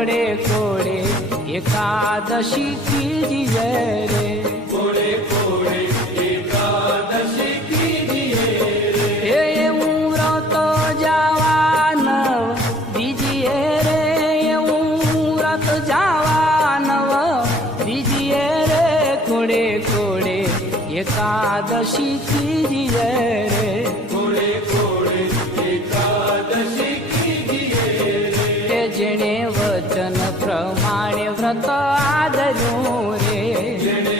કોડે કોડે એકાદશી કીજીએ રે, કોડે કોડે એકાદશી કીજીએ રે, એવું વ્રત જાવાન દીજીએ રે, એવું વ્રત જાવાન દીજીએ રે, કોડે કોડે એકાદશી કીજીએ રે, કોડે કોડે એકાદશી કીજીએ રે, જેણે વચન પ્રમાણે વ્રત આદર્યું રે, જેણે